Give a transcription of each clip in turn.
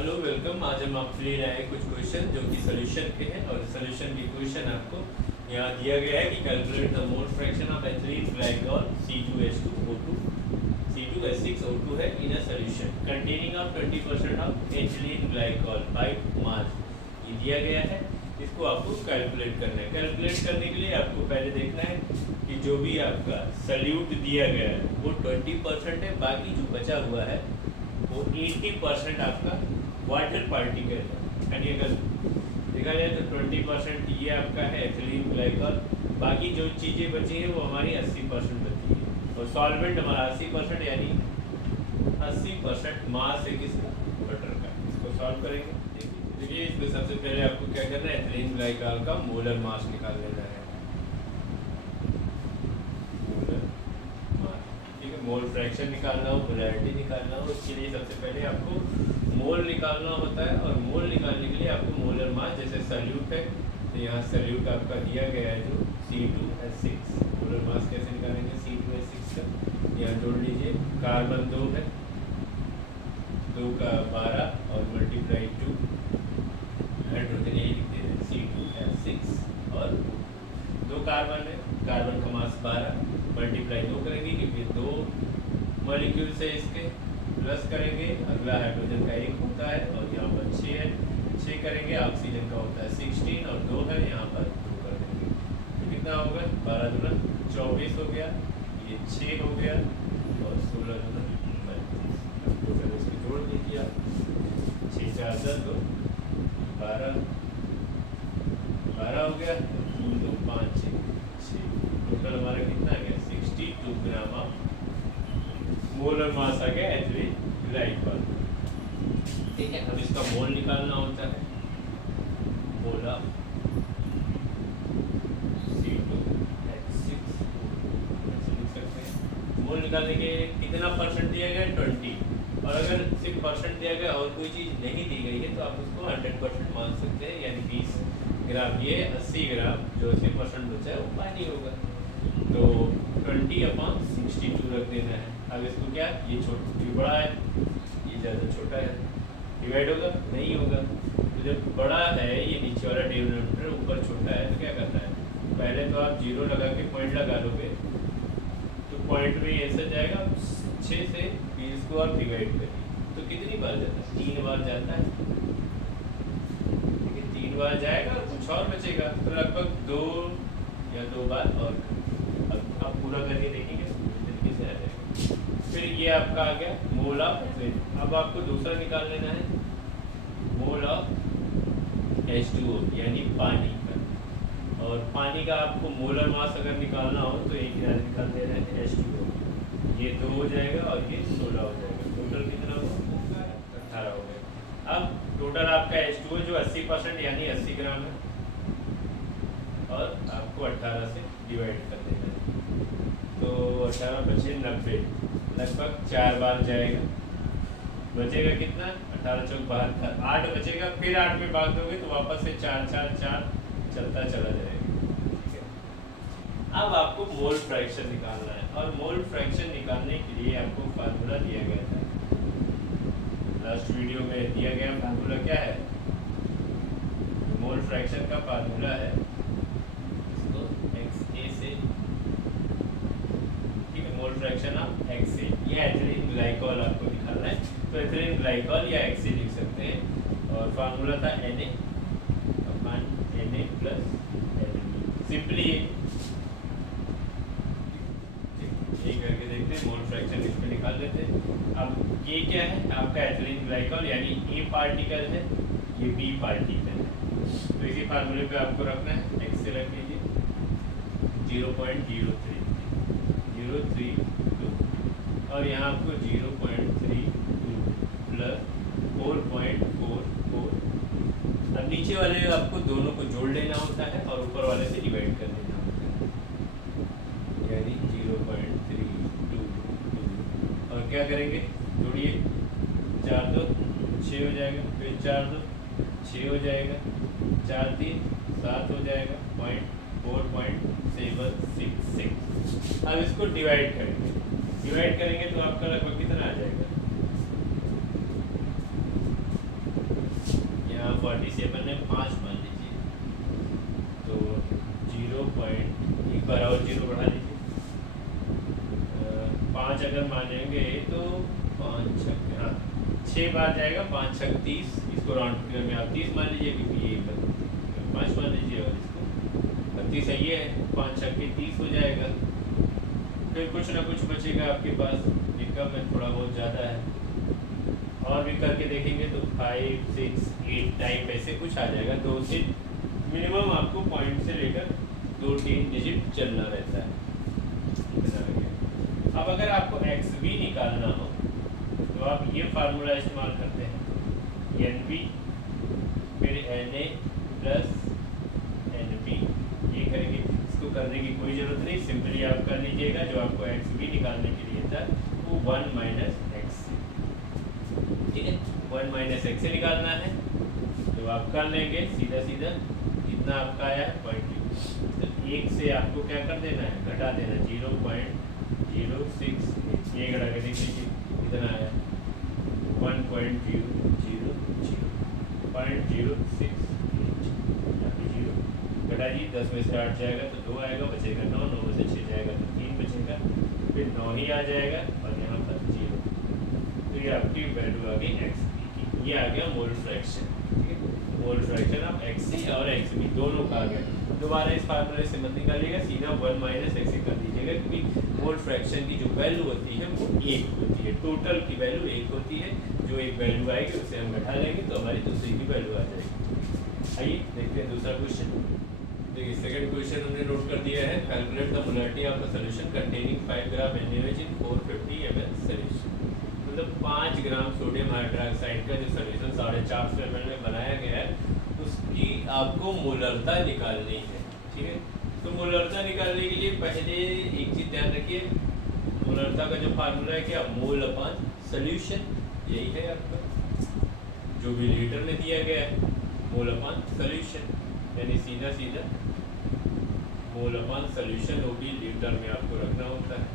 Hello welcome. आज हम आपके लिए लाए कुछ क्वेश्चन जो कि सोल्यूशन के हैं और सोल्यूशन की क्वेश्चन आपको यहाँ दिया गया है कि calculate the mole fraction of ethylene glycol C2H2O2 C2H6O2 है in a solution containing of 20% of ethylene glycol by mass. ये दिया गया है, इसको आपको कैलकुलेट करना है। कैलकुलेट करने के लिए आपको पहले देखना है कि जो भी आपका सल्यूट दिया गया है वो 20% है, बाकी जो बचा हुआ है वो 80% आपका वाटर पार्टिकल है। यानी अगर देखा जाए तो 20% ये आपका है एथिलीन ग्लाइकॉल, बाकी जो चीज़ें बची हैं वो हमारी 80% बची है और सॉल्वेंट हमारा 80%, यानी 80% मास है किसका, वाटर का। इसको सॉल्व करेंगे। देखिए इसमें सबसे पहले आपको क्या करना है, एथिलीन ग्लाइकॉल का मोलर मास निकाल लेना है। मोल फ्रैक्शन निकालना हो, मोलैरिटी निकालना हो, उसके लिए सबसे पहले आपको मोल निकालना होता है। और मोल निकालने के लिए आपको मोलर मास, जैसे सल्यूट है तो यहाँ सल्यूट आपका दिया गया है जो C2H6, मोलर मास कैसे निकालेंगे C2H6 का, यहाँ जोड़ लीजिए। कार्बन 2 है, 2 का 12 और मल्टीप्लाई 2, हाइड्रोजन यही लिखते हैं C2H6 और 2 कार्बन है, कार्बन का मास 12 मल्टीप्लाई 2 करेंगे क्योंकि 2 मॉलिक्यूल से इसके प्लस करेंगे। अगला हाइड्रोजन का 1 होता है और यहाँ पर 6 है, 6 करेंगे। ऑक्सीजन का होता है 16 और 2 है, यहाँ पर 2 कर देंगे तो कितना होगा, 12 दूना 24 हो गया, ये 6 हो गया और 16 दूना 32। टोटल इसको जोड़ दीजिए आप, 6 4 10 2 12 12 हो गया, 3 2 5 6, टोटल हमारा कितना आ गया 62 ग्राम ऑफ मोलर मास आ गया एथिलीन ग्लाइकॉल। ठीक है, अब इसका मोल निकालना होता है। मोल ऑफ C2H6 लिख सकते हैं। मोल निकालने के कितना परसेंट दिया गया है 20, और अगर सिर्फ परसेंट दिया गया और कोई चीज़ नहीं दी गई है तो आप उसको 100% मान सकते हैं, यानी 20 ग्राम ये 80 ग्राम जो 80% बचा है वो पानी होगा। तो 20/62 रख देना है। अब इसको क्या, ये बड़ा है ये ज़्यादा छोटा है, डिवाइड होगा नहीं होगा। तो जब बड़ा है ये नीचे वाला डिनोमिनेटर, ऊपर छोटा है, तो क्या करना है, पहले तो आप 0 लगा के पॉइंट लगा लोगे तो पॉइंट में ऐसा जाएगा। 6 से 20 को आप डिवाइड करिए तो कितनी बार जाता है, 3 बार जाता है। 3 बार जाएगा और कुछ और बचेगा तो लगभग 2 या 2 बार और। अब आप पूरा करके देखेंगे तरीके से आ जाएगा। फिर ये आपका आ गया मोल ऑफ एथिलीन। अब आपको दूसरा निकाल लेना है, मोल ऑफ H2O यानी पानी का। और पानी का आपको मोलर मास अगर निकालना हो तो एक ही निकाल देना है H2O, ये 2 हो जाएगा और ये 16 हो जाएगा। टोटल कितना होगा 18 हो गया। अब टोटल आपका H2O जो 80% यानी 80 ग्राम है और आपको 18 से डिवाइड कर देना है तो 18 बचे 90, लगभग 4 बार जाएगा। बचेगा कितना, 18 चौक 72, 8 बचेगा। फिर 8 में भाग दोगे तो वापस से 4 4 4 चलता चला जाएगा। ठीक है, अब आपको मोल फ्रैक्शन निकालना है और मोल फ्रैक्शन निकालने के लिए आपको फार्मूला दिया गया था, लास्ट वीडियो में दिया गया फार्मूला क्या है, मोल फ्रैक्शन का फार्मूला है इसको XA से, ठीक है, मोल फ्रैक्शन ऑफ XA। ये एथिलीन ग्लाइकॉल आपको निकालना है तो एथिलीन ग्लाइकॉल या XA लिख सकते हैं और फार्मूला था Na upon Na plus Lb। Simply ये करके देखते हैं, मोल फ्रैक्शन इसमें निकाल लेते हैं। अब ये क्या है, आपका एथिलीन ग्लाइकॉल यानी A पार्टिकल है, ये B पार्टिकल है। तो इसी फार्मूले पे आपको रखना है, x से रख लीजिए 0.032 और यहाँ आपको 0.32 प्लस 4.44। अब नीचे वाले आपको दोनों को जोड़ लेना होता है और ऊपर वाले से डिवाइड कर देना होता है, यानी 0.322। और क्या करेंगे, जोड़िए, 4 2 6 हो जाएगा, फिर 4 2 6 हो जाएगा, 4 3 7 हो जाएगा, 4.766। अब इसको डिवाइड करेंगे तो आपका लगभग कितना आ जाएगा, और इसे अपन ने 5 मान लीजिए, तो 0 पॉइंट एक बार और 0 बढ़ा लीजिए। 5 अगर मानेंगे तो 5 छक, हाँ 6 बार जाएगा, 5 छक 30, इसको राउंड फिगर में आप 30 मान लीजिए क्योंकि ये 5 मान लीजिए और इसको 32 सही है, 5 छक के 30 हो जाएगा। फिर कुछ ना कुछ बचेगा आपके पास, ये कम है थोड़ा बहुत ज़्यादा है, और भी करके देखेंगे तो 5 6 8 टाइप ऐसे कुछ आ जाएगा। 2 से मिनिमम आपको पॉइंट से लेकर 2-3 डिजिट चलना रहता है। अब अगर आपको एक्स भी निकालना हो तो आप ये फार्मूला इस्तेमाल करते हैं, एन बी फिर n a plus n b, ये करेंगे। इसको करने की कोई ज़रूरत नहीं, सिंपली आप कर लीजिएगा। जो आपको एक्स भी निकालने के लिए था वो 1 माइनस एक्स, ठीक है, 1 माइनस एक्स से निकालना है तो आप कर लेंगे सीधा सीधा। कितना आपका आया है 0.2, तो 1 से आपको क्या कर देना है, घटा देना 0.06, ये घटा के देख लीजिए कितना आया 1.006, 0 घटा जी 10 में से 8 जाएगा तो 2 आएगा, बचेगा 9, 9 में से 6 जाएगा तो 3 बचेगा, फिर 9 ही आ जाएगा और यहाँ पर 0, तो ये आपकी वैल्यू आ गई एक्स की। ये आ गया मोल फ्रैक्शन, ठीक है, मोल फ्रैक्शन ऑफ एक्स सी और एक्स बी दोनों का आ गया। दोबारा इस फार्मूले से मत निकालिएगा, सीधा 1 माइनस एक्स कर दीजिएगा क्योंकि मोल फ्रैक्शन की जो वैल्यू होती है वो 1 होती है, टोटल की वैल्यू 1 होती है। जो एक वैल्यू आएगी उसे हम घटा लेंगे तो हमारी दूसरी की वैल्यू आ जाएगी। आइए देखते हैं दूसरा क्वेश्चन। देखिए सेकंड क्वेश्चन हमने नोट कर दिया है, calculate the molarity of the solution containing 5 gram NaOH in 450 ml solution. मतलब 5 ग्राम सोडियम हाइड्रोक्साइड का जो सॉल्यूशन 450 ml में बनाया गया है उसकी आपको मोलरता निकालनी है, ठीक है। तो मोलरता निकालने के लिए पहले एक चीज़ ध्यान रखिए, मोलरता का जो फार्मूला है क्या, मोल अपॉन सॉल्यूशन, यही है आपका जो भी लीटर में दिया गया है, मोल अपॉन सॉल्यूशन, यानी सीधा सीधा मोल अपॉन सॉल्यूशन वो भी लीटर में आपको रखना होता है।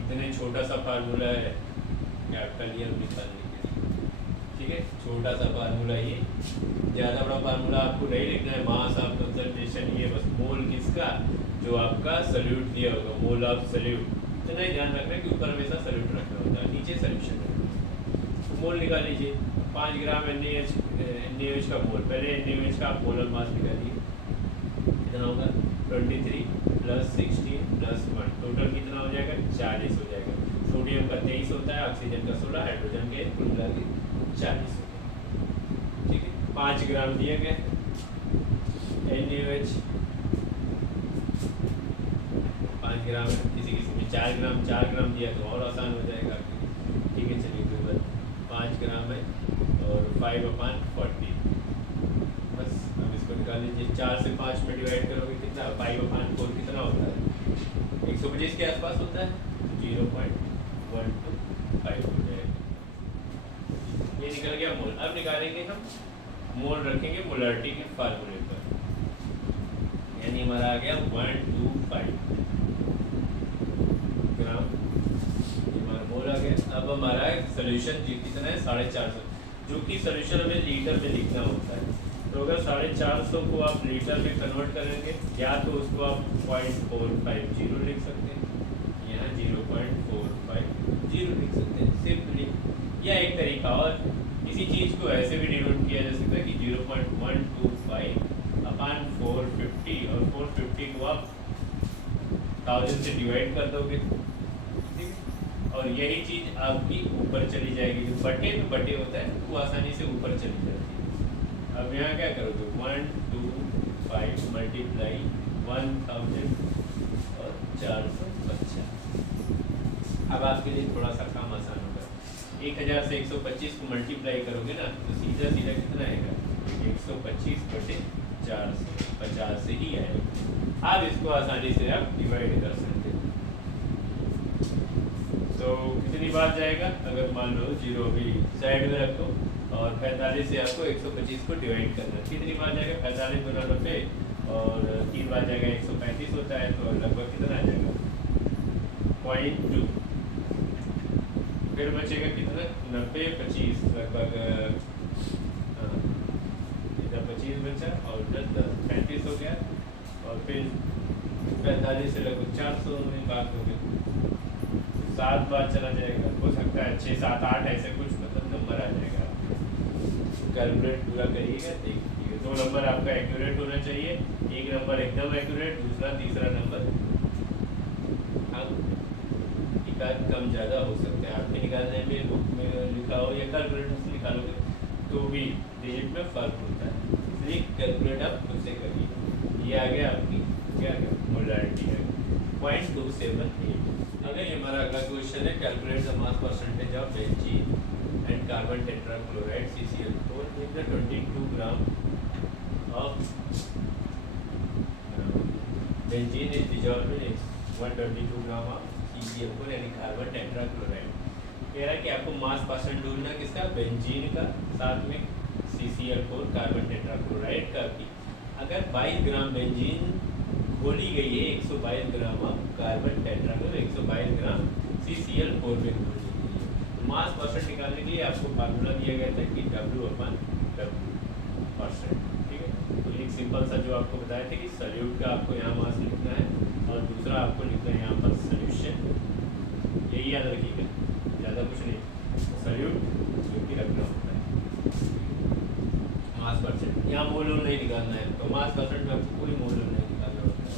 इतने छोटा सा फार्मूला है कि आपका लिया निकालने के लिए, ठीक है, छोटा सा फार्मूला ये, ज़्यादा बड़ा फार्मूला आपको नहीं लिखना है। मास ऑफ कंसंट्रेशन, ये बस मोल किसका, जो आपका सॉल्यूट दिया होगा, मोल ऑफ सॉल्यूट, तो नहीं ध्यान रखना कि ऊपर हमेशा सॉल्यूट रखना होता है, नीचे सॉल्यूशन रखना। मोल निकाल लीजिए, 5 ग्राम NaOH का मोल, पहले NaOH का आप मोलर मास निकालिए, कितना होगा 23 + 16 + 1, टोटल कितना हो जाएगा 40 हो जाएगा। सोडियम का 23 होता है, ऑक्सीजन का 16, हाइड्रोजन के कुल मिला के 40 हो गया, ठीक है। 5 ग्राम दिए गए NaOH, 5 ग्राम, किसी किसी में 4 ग्राम दिया तो और आसान हो जाएगा, ठीक है। चलिए कोई बात, 5 ग्राम है और 5/40, बस हम इसको निकाल लीजिए। 4 से 5 में डिवाइड करोगे कितना, 5/4 कितना होता है 125 के आसपास होता है, 0.125 हो जाएगा। ये निकल गया मोल। अब निकालेंगे हम मोल, रखेंगे मोलरिटी के फार्मूले पर, यानी हमारा आ गया 125 ग्राम, हमारा मोल आ गया। अब हमारा सोल्यूशन कितना है 450, जो कि सोल्यूशन हमें लीटर में लिखना होता है। तो अगर 450 को आप लीटर में कन्वर्ट करेंगे, या तो उसको आप 0.450 लिख सकते हैं, यहाँ 0.450 लिख सकते हैं सिंपली, या एक तरीका और किसी चीज़ को ऐसे भी डिनोट किया जा सकता है कि 0.125/450, और 450 को आप 1000 से डिवाइड कर दोगे, ठीक है। और यही चीज़ आपकी ऊपर चली जाएगी, जो बटे में बटे होता है वो आसानी से ऊपर चली जाती है। अब यहाँ क्या करोगे, 125 मल्टीप्लाई 1000 और 450। अब आपके लिए थोड़ा सा काम आसान होगा, 1000 से 125 को मल्टीप्लाई करोगे ना तो सीधा सीधा कितना आएगा 125/450 से ही आएगा। आप इसको आसानी से आप डिवाइड कर सकते हैं। तो कितनी बार जाएगा, अगर मान लो 0 भी साइड में रखो और 45 से आपको 125 को डिवाइड करना है, कितनी बार जाएगा 45 × 90 और 3 बार जाएगा 135 होता है, तो लगभग कितना आ जाएगा 0.2, फिर बचेगा कितना 90 25 लगभग फिर 45 से लगभग 400 में बात हो गई, 7 बार चला जाएगा, हो सकता है 6 7 8 ऐसे कुछ मतलब नंबर आ जाएगा। कैलकुलेट पूरा करिएगा, देखिए 2 नंबर आपका एक्यूरेट होना चाहिए, एक नंबर एकदम एक्यूरेट, दूसरा तीसरा नंबर एकाध कम ज़्यादा हो सकता है। आपके निकालने में बुक में लिखा हो या कैलकुलेटर से निकालोगे तो भी डिजिट में फ़र्क होता है, इसलिए कैलकुलेट आप खुद से करिए। ये आ गया आपकी क्या मोलैरिटी है 0.278। अगर ये हमारा अगला क्वेश्चन है, calculate the mass percentage of benzene and carbon tetrachloride CCl4 in the 22 gram of benzene is dissolved in 122 gram of CCl4 यानी कार्बन टेट्राक्लोराइड। कह रहा है कि आपको मास परसेंट ढूंढना किसका, बेंजीन का, साथ में CCl4 कार्बन टेट्राक्लोराइड का भी। अगर 22 ग्राम बेंजीन घोली गई है 122 gram of carbon tetrachloride 122 gram CCl4 में घोली गई है, तो मास परसेंट निकालने के लिए आपको फार्मूला दिया गया था कि W/W परसेंट। ठीक है, तो एक सिंपल सा जो आपको बताया था कि सल्यूट का आपको यहाँ मास लिखना है और दूसरा आपको लिखना है यहाँ पर सोल्यूशन, यही याद रखिएगा, ज़्यादा कुछ नहीं, सल्यूट जो कि रखना होता है। मास परसेंट यहाँ मोल नहीं निकालना है, तो मास परसेंट में आपको कोई मोल नहीं निकालना होता है।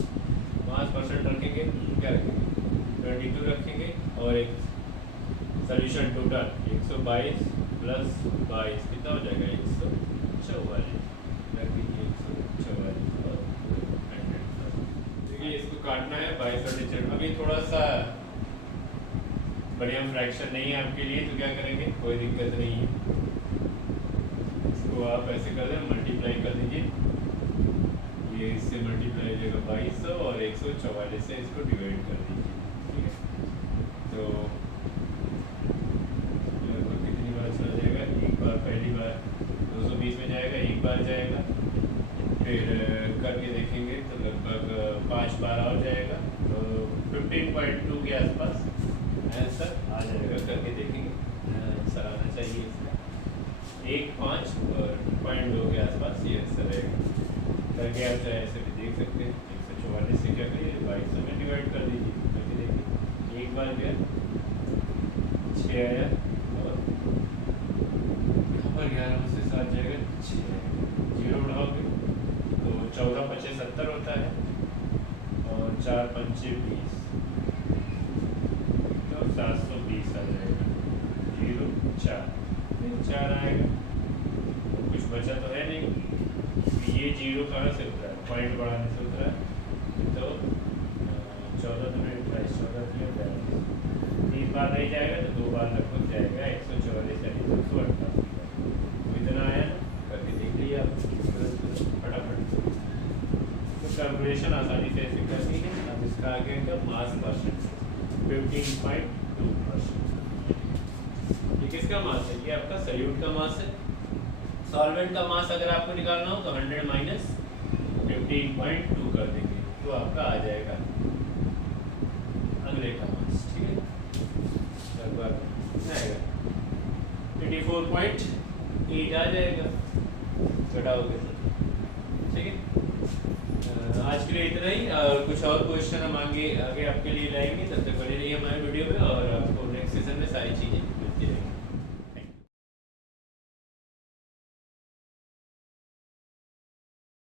मास परसेंट रखेंगे, क्या रखेंगे 22 रखेंगे, और एक सोल्यूशन टोटल 122 प्लस 22 कितना हो जाएगा 144, रख दीजिए 144 और 100। देखिए इसको काटना है 22 और 4। अभी थोड़ा सा बढ़िया फ्रैक्शन नहीं है आपके लिए, तो क्या करेंगे, कोई दिक्कत नहीं है, इसको आप ऐसे कर दें, मल्टीप्लाई कर दीजिए, ये इससे मल्टीप्लाई हो जाएगा 2200 और 144 से इसको डिवाइड कर दीजिए। ठीक है, तो कितनी बार चला जाएगा, एक बार, पहली बार 220 में जाएगा, एक बार जाएगा, फिर करके देखेंगे तो लगभग 5 बार और जाएगा, तो 15.2 के आसपास आंसर आ जाएगा। करके देखेंगे आंसर आना चाहिए इसका 1.5 और 0.2 के आसपास ये आंसर रहेगा। करके आप चाहे ऐसे भी देख सकते हैं, 144 से क्या करिए 2200 में डिवाइड कर दीजिए, करके देखिए, एक बार गया 6 आया और यहाँ पर 11 से 7 जाएगा 6 आएगा, 0 उड़ाओगे तो 14 25 70 होता है और 4 5 20 तो 720 आ जाएगा, 0 4 आएगा, कुछ बचा तो है नहीं, ये 0 कहाँ से उतरा है, पॉइंट बढ़ाने से उतरा है, तो 14 तो 28 14 3 बार नहीं जाएगा तो 2 बार लगभग जाएगा 144 यानी 288। तो इतना आया ना, करके देख लीजिए आप फटाफट, तो कैलकुलेशन आसानी से ऐसे करनी है। अब इसका आगे का मास परसेंट 15.2%। ये किसका मास है, ये आपका सल्यूट का मास है। सॉल्वेंट का मास अगर आपको निकालना हो तो 100 माइनस 15.2 कर देंगे, तो आपका आ जाएगा अगले का मास। ठीक है, लगभग आएगा 84.8 आ जाएगा, घटाओगे तो। ठीक है, आज के लिए इतना ही, और कुछ और क्वेश्चन हम आगे आपके लिए लाएंगे, तब तक बने रहिए हमारे वीडियो में, और आपको नेक्स्ट सेशन में सारी चीज़ें